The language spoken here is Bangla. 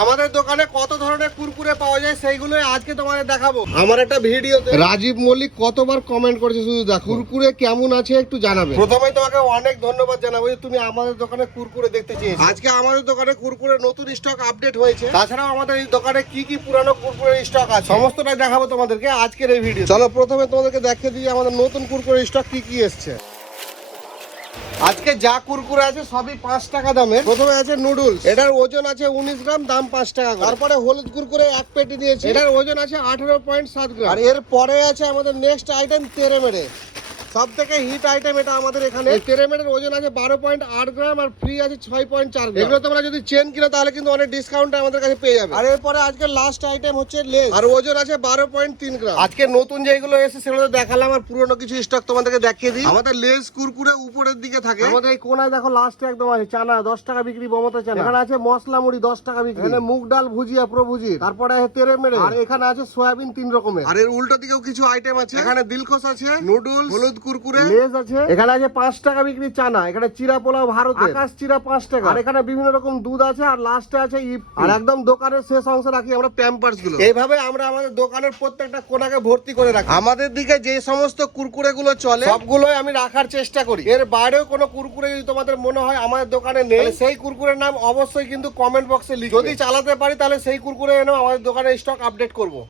আমাদের দোকানে কত ধরনের কুরকুরে পাওয়া যায় সেইগুলো আজকে তোমাদের দেখাবো। আমার একটা ভিডিওতে রাজীব মল্লিক কতবার কমেন্ট করেছে, শুধু দেখো কুরকুরে কেমন আছে একটু জানাবে। প্রথমে তোমাকে অনেক ধন্যবাদ জানাবো যে তুমি আমাদের দোকানে কুরকুরে দেখতে চেয়েছো। আজকে আমাদের দোকানে কুরকুরে নতুন স্টক আপডেট হয়েছে, তাছাড়াও আমাদের এই দোকানে কি কি পুরানো কুরকুরে স্টক আছে সমস্তটাই দেখাবো তোমাদেরকে আজকের এই ভিডিও। চলো প্রথমে তোমাদেরকে দেখিয়ে দিই আমাদের নতুন কুরকুরে স্টক কি কি এসছে। আজকে যা কুরকুরে আছে সবই 5 টাকা দামের। প্রথমে আছে নুডলস, এটার ওজন আছে 19 গ্রাম, দাম 5 টাকা। তারপরে হলুদ কুরকুরে এক পেটি নিয়েছি, এটার ওজন আছে 18.7 গ্রাম। আর এর পরে আছে আমাদের নেক্সট আইটেম তেরে মেরে, সব থেকে হিট আইটেম এটা আমাদের এখানে। তেরে মেরের ওজন আছে 12.8 গ্রাম আর ফ্রি আছে 6.4 গ্রাম। এগুলো তোমরা যদি চেন কিনো তাহলে কিন্তু অনেক ডিসকাউন্ট আমাদের কাছে পেয়ে যাবে। আর এরপরে আজকে লাস্ট আইটেম হচ্ছে লেস, আর ওজন আছে 12.3 গ্রাম। আজকে নতুন যেগুলো এসেছে সেগুলো দেখালাম, আর পুরনো কিছু স্টক তোমাদেরকে দেখিয়ে দিই। আমাদের লেস কুরকুরে উপরের দিকে থাকে, আমাদের এই কোনায় দেখো লাস্টে একদম আছে চানা 10 টাকা বিক্রি, মমতা চানা। এখানে আছে মশলা মুড়ি 10 টাকা বিক্রি, এখানে মুগ ডাল ভুজিয়া প্রভুজি, তারপরে আছে তেরে মেরে, আর এখানে আছে সয়াবিন 3 রকমের। আর এর উল্টো দিকেও কিছু আইটেম আছে, এখানে দিলখোস আছে, নুডলস, হলুদ কুরকুরে, লেস আছে। এখানে আছে 5 টাকা বিক্রি চানা, এখানে চিরা পোলাও ভারতে, আকাশ চিরা 5 টাকা। আর এখানে বিভিন্ন রকম দুধ আছে, আর লাস্টে আছে ইপ। আর একদম দোকানের শেষ অংশে রাখি আমরা প্যাম্পার্স গুলো। এইভাবে আমরা আমাদের দোকানের প্রত্যেকটা কোনাকে ভর্তি করে রাখি। আমাদের দিকে যে সমস্ত কুরকুরে গুলো চলে সবগুলোই আমি রাখার চেষ্টা করি। এর বাইরেও কোনো কুরকুরে যদি তোমাদের মনে হয় আমাদের দোকানে নেই, সেই কুরকুরের নাম অবশ্যই কিন্তু কমেন্ট বক্সে লিখবে। যদি চালাতে পারি তাহলে সেই কুরকুরে এনে আমাদের দোকানে স্টক আপডেট করব।